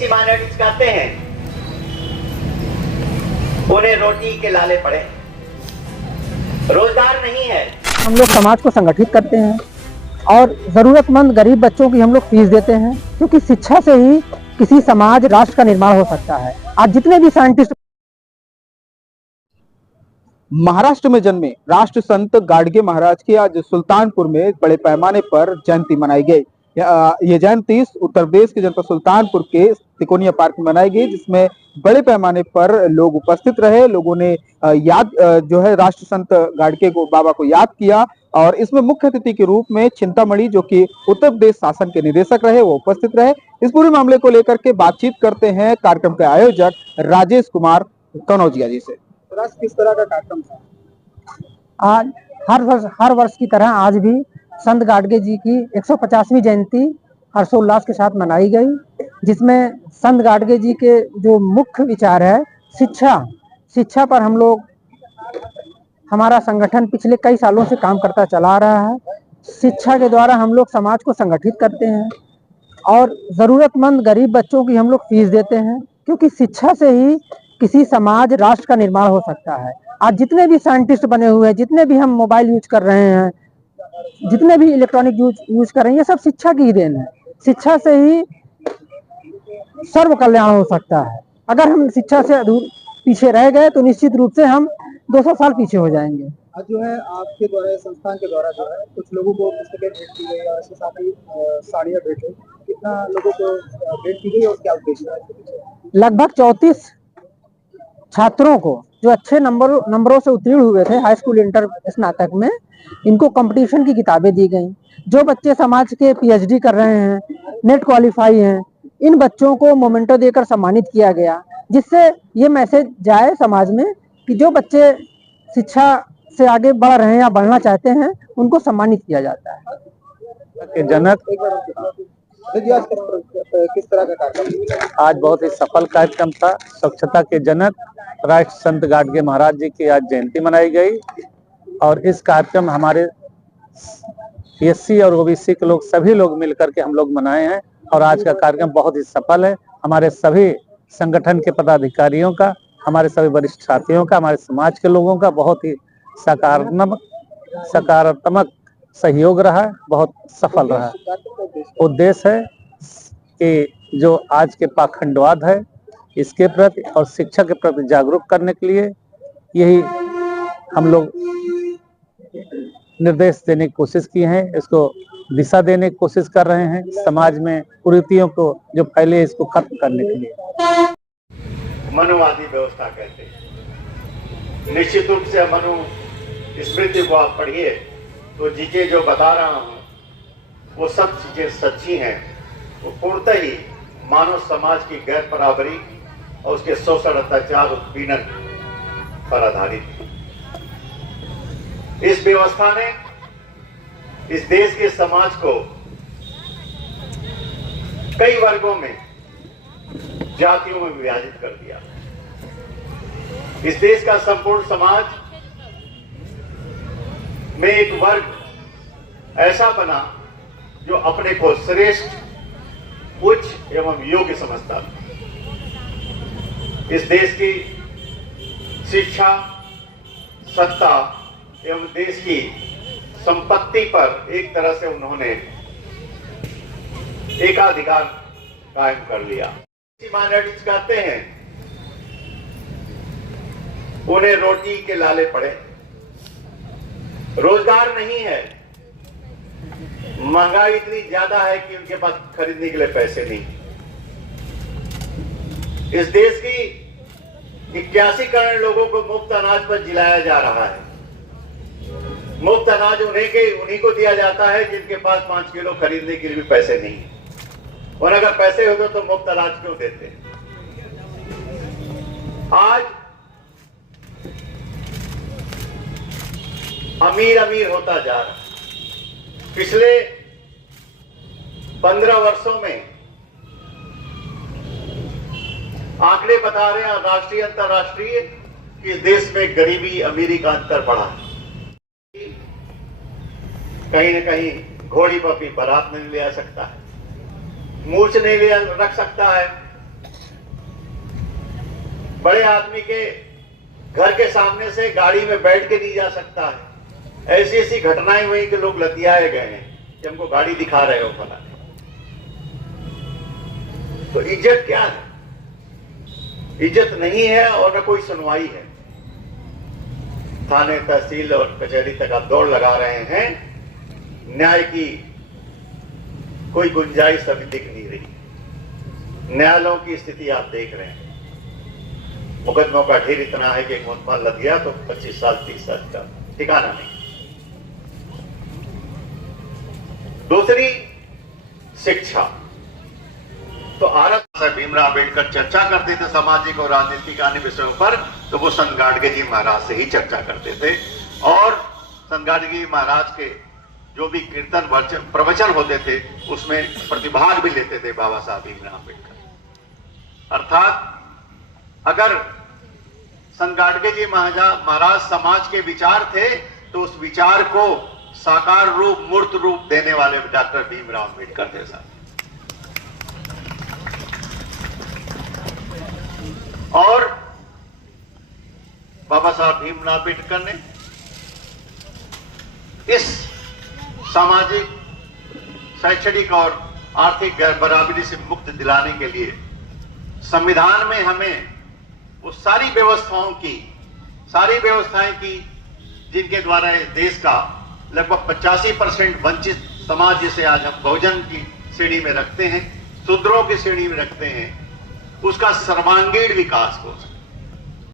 Minorities कहते हैं उन्हें रोटी के लाले पड़े, रोजगार नहीं है। हम लोग समाज को संगठित करते हैं और जरूरतमंद गरीब बच्चों की हम लोग फीस देते हैं, क्योंकि शिक्षा से ही किसी समाज राष्ट्र का निर्माण हो सकता है। आज जितने भी साइंटिस्ट महाराष्ट्र में जन्मे राष्ट्र संत गाडगे महाराज की आज सुल्तानपुर में बड़े पैमाने पर जयंती मनाई गई। ये जयंती उत्तर प्रदेश के जनपद सुल्तानपुर के तिकोनिया पार्क में मनाई गई, जिसमें बड़े पैमाने पर लोग उपस्थित रहे। लोगों ने जो है राष्ट्र संत गाडगे को बाबा को याद किया और इसमें मुख्य अतिथि के रूप में चिंतामणि, जो कि उत्तर प्रदेश शासन के निदेशक रहे, वो उपस्थित रहे। इस पूरे मामले को लेकर के बातचीत करते हैं कार्यक्रम के आयोजक राजेश कुमार कनौजिया जी से। किस तरह का कार्यक्रम था? आज हर वर्ष की तरह आज भी संत गाडगे जी की 150वीं जयंती हर्षोल्लास के साथ मनाई गई, जिसमें संत गाडगे जी के जो मुख्य विचार है शिक्षा पर हम लोग, हमारा संगठन पिछले कई सालों से काम करता चला रहा है। शिक्षा के द्वारा हम लोग समाज को संगठित करते हैं और जरूरतमंद गरीब बच्चों की हम लोग फीस देते हैं, क्योंकि शिक्षा से ही किसी समाज राष्ट्र का निर्माण हो सकता है। आज जितने भी साइंटिस्ट बने हुए हैं, जितने भी हम मोबाइल यूज कर रहे हैं, जितने भी इलेक्ट्रॉनिक यूज कर रहे हैं, ये सब शिक्षा की ही देन है। शिक्षा से ही सर्व कल्याण हो सकता है। अगर हम शिक्षा से पीछे रह गए तो निश्चित रूप से हम 200 साल पीछे हो जाएंगे। आज जो है आपके द्वारा, संस्थान के द्वारा जो है कुछ लोगों को पुस्तकें भेंट की गई और इसके साथ ही साड़ियाँ भेंट हुई। कितना लोगों को भेंट की गई और क्या उद्देश्य है? लगभग 34 छात्रों को जो अच्छे नंबरों से उत्तीर्ण हुए थे हाई स्कूल इंटर स्नातक में, इनको कंपटीशन की किताबें दी गई। जो बच्चे समाज के पीएचडी कर रहे हैं, नेट क्वालिफाई हैं, इन बच्चों को मोमेंटो देकर सम्मानित किया गया, जिससे ये मैसेज जाए समाज में कि जो बच्चे शिक्षा से आगे बढ़ रहे हैं या बढ़ना चाहते हैं, उनको सम्मानित किया जाता है। जनक किस तरह का कार्यक्रम? आज बहुत ही सफल कार्यक्रम था। स्वच्छता के जनक राष्ट्र संत गाडगे महाराज जी की आज जयंती मनाई गई और इस कार्यक्रम हमारे एससी और ओबीसी के लोग, सभी लोग मिलकर के हम लोग मनाए हैं और आज का कार्यक्रम बहुत ही सफल है। हमारे सभी संगठन के पदाधिकारियों का, हमारे सभी वरिष्ठ साथियों का, हमारे समाज के लोगों का बहुत ही सकारात्मक सहयोग रहा, बहुत सफल रहा। उद्देश्य है कि जो आज के पाखंडवाद है इसके प्रति और शिक्षा के प्रति जागरूक करने के लिए यही हम लोग निर्देश देने की कोशिश की है, इसको दिशा देने की कोशिश कर रहे हैं। समाज में कुरीतियों को जो फैले इसको खत्म करने के लिए मनुवादी व्यवस्था कहते हैं। निश्चित रूप से मनु स्मृति को आप पढ़िए तो चीजें जो बता रहा हूं वो सब चीजें सच्ची हैं। वो पूर्णतः ही मानव समाज की गैर बराबरी और उसके शोषण, अत्याचार, उत्पीड़न पर आधारित है। इस व्यवस्था ने इस देश के समाज को कई वर्गों में, जातियों में विभाजित कर दिया। इस देश का संपूर्ण समाज में एक वर्ग ऐसा बना जो अपने को श्रेष्ठ, उच्च एवं योग्य समझता था। इस देश की शिक्षा, सत्ता एवं देश की संपत्ति पर एक तरह से उन्होंने एकाधिकार कायम कर लिया। माइनॉरिटीज कहते हैं उन्हें रोटी के लाले पड़े, रोजगार नहीं है। महंगाई इतनी ज्यादा है कि उनके पास खरीदने के लिए पैसे नहीं। इस देश की 81 करोड़ लोगों को मुफ्त अनाज पर जिलाया जा रहा है। मुफ्त अनाज उन्हीं को दिया जाता है जिनके पास 5 किलो खरीदने के लिए भी पैसे नहीं है। और अगर पैसे होते तो मुफ्त अनाज क्यों देते? आज अमीर अमीर होता जा रहा है। पिछले 15 वर्षों में आंकड़े बता रहे हैं, राष्ट्रीय अंतरराष्ट्रीय, कि इस देश में गरीबी अमीरी का अंतर बढ़ा है। कहीं न कहीं घोड़ी पर भी बारात नहीं ले आ सकता है, मूर्छ नहीं ले रख सकता है, बड़े आदमी के घर के सामने से गाड़ी में बैठ के नहीं जा सकता है। ऐसी ऐसी घटनाएं हुई कि लोग लतियाए गए हैं कि हमको गाड़ी दिखा रहे हो फलाने। तो इज्जत क्या है? इज्जत नहीं है और न कोई सुनवाई है। थाने, तहसील और कचहरी तक आप दौड़ लगा रहे हैं, न्याय की कोई गुंजाइश अभी दिख नहीं रही। न्यायालयों की स्थिति आप देख रहे हैं, मुकदमों का ढेर इतना है कि एक मुकदमा लग गया तो 25 साल 30 साल का ठिकाना नहीं। दूसरी, शिक्षा। तो आरएसएस भीमराव अंबेडकर चर्चा करते थे सामाजिक और राजनीतिक अन्य विषयों पर, तो वो संत गाडगे जी महाराज से ही चर्चा करते थे। और संत गाडगे जी महाराज के जो भी कीर्तन प्रवचन होते थे उसमें प्रतिभाग भी लेते थे बाबा साहब भीमराव अंबेडकर। अर्थात अगर संत गाडगे जी महाराज समाज के विचार थे तो उस विचार को साकार रूप, मूर्त रूप देने वाले डॉक्टर भीमराव अंबेडकर थे साहब। और बाबा साहब भीमराव अंबेडकर ने इस सामाजिक, शैक्षणिक और आर्थिक गैरबराबरी से मुक्त दिलाने के लिए संविधान में हमें वो सारी व्यवस्थाएं की जिनके द्वारा इस देश का लगभग 85% वंचित समाज, जिसे आज हम बहुजन की श्रेणी में रखते हैं, शूद्रों की श्रेणी में रखते हैं, उसका सर्वांगीण विकास हो।